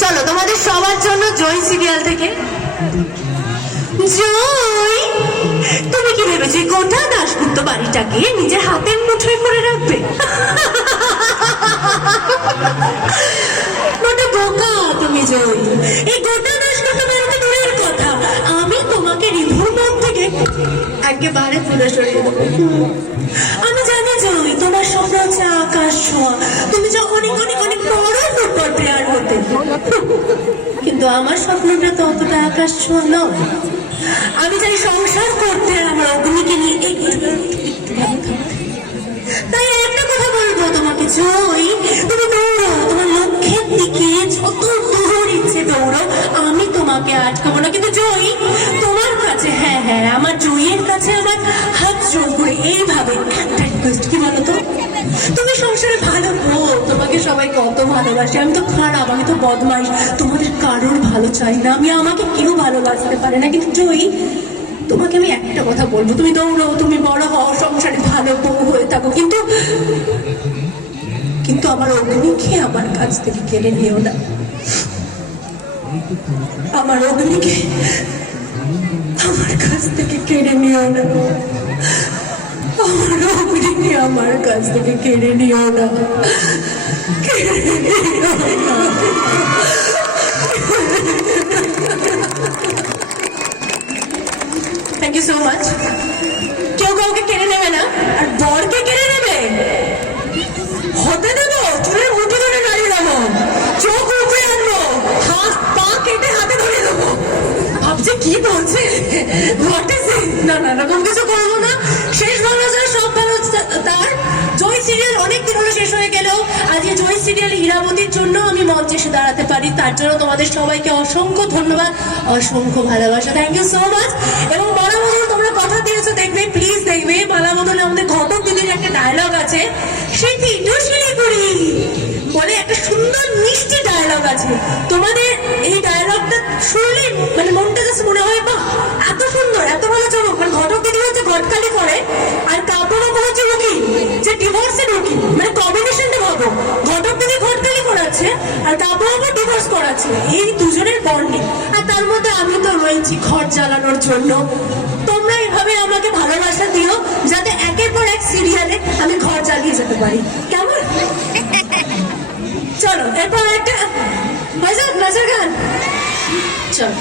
চলো তোমাদের সবার জন্য জয় সিরিয়াল থেকে। জয়, তুমি কি ভেবেছো গোটা দাশগুপ্ত বাড়িটাকে নিজের হাতের মুঠোয় করে রাখবে? গোটা বোকা তুমি জয়। এই গোটা দাশগুপ্ত বাড়িতে দূরের কথা, আমি তোমাকে রিভুর মন থেকে একেবারে তুলে সরিয়ে দেবো। আমি জানি জয়, তোমার স্বপ্ন হচ্ছে আকাশ ছোঁয়া, তুমি যে অনেক অনেক অনেক বড় ফুটবল প্লেয়ার হতে, কিন্তু আমার স্বপ্নটা তো অতটা আকাশ ছোঁয়া নয়। আমি চাই সংসার করতে আমার অগ্নিকে নিয়ে একটু ভালো থাকতে। তাই একটা কথা বলবো তোমাকে জয়, তুমি দৌড়ো তোমার লক্ষ্যের দিকে, যত দূর ইচ্ছে দৌড়ো, আমি তোমাকে আটকাবো না। কিন্তু জয়, তোমার কাছে, হ্যাঁ হ্যাঁ আমার জয়ের কাছে আমার হাত জোর করে এইভাবে একটা রিকোয়েস্ট, কি বলো তো, তুমি সংসারে ভালো বউ, তোমাকে সবাই কত ভালোবাসে, আমি তো খারাপ, আমি তো বদমাইশ, তোমাদের কারোর ভালো চাই না, আমি আমাকে কেউ ভালোবাসতে পারে না। কিন্তু জয়, তোমাকে আমি একটা কথা বলবো, তুমি দৌড়ো, তুমি বড় হও, সংসারে ভালো বউ হয়ে থাকো, কিন্তু কিন্তু আমার অগ্নিকে আমার কাছ থেকে কেড়ে নিও না। আমার অগ্নিকে আমার কাছ থেকে কেড়ে নিও না। আমার অগ্নিকে আমার কাছ থেকে কেড়ে নিও না, কেড়ে নিও না। Thank you so much. কেউ কাউকে কেড়ে নেবে না, আর বরকে কেড়ে নেবে হতে দেবো, চুলের মুঠি ধরে গাড়ি দেবো, চোখ উপরে আনবো, হাত পা কেটে হাতে ধরে দেবো। ভাবছে কি বলছে, না না এরকম কিছু করবো না। শেষ ভালো যায় সব ভালো তার। জয় সিরিয়াল অনেকদিন হলো শেষ হয়ে গেলেও আজকে জয় সিরিয়াল হীরাবতীর জন্য আমি মঞ্চে এসে দাঁড়াতে পারি, তার জন্য তোমাদের সবাইকে অসংখ্য ধন্যবাদ, অসংখ্য ভালোবাসা। Thank you so much. এবং মালা বদল তোমরা কথা দিয়েছো, দেখবে প্লিজ দেখবে, মালা বদলে আমাদের ঘটক দিদির একটা ডায়লগ আছে, সেই শিলিগুড়ি বলে একটা সুন্দর মিষ্টি ডায়লগ আছে। তোমাদের এই ডায়লগটা শুনলে মানে মনটা জাস্ট মনে হয় বাহ এত সুন্দর, এত ভালো চমক। মানে ঘটক দিদি হচ্ছে ঘটকালি করে, আর কাপড়ও হচ্ছে উকিল, যে ডিভোর্সের উকিল, মানে কম্বিনেশনটা ভাবো, ঘটক দিদি ঘটকালি করাচ্ছে আর কাপড়ও ডিভোর্স করাচ্ছে, এই দুজনের বন্ডিং। আর তার মধ্যে আমি তো রয়েছি ঘর জ্বালানোর জন্য। তোমরা এইভাবে আমাকে ভালোবাসা দিও, যাতে একের পর এক সিরিয়ালে আমি ঘর জ্বালিয়ে যেতে পারি, কেমন? চলো এরপর একটা বাজার নাচের গান, চলো।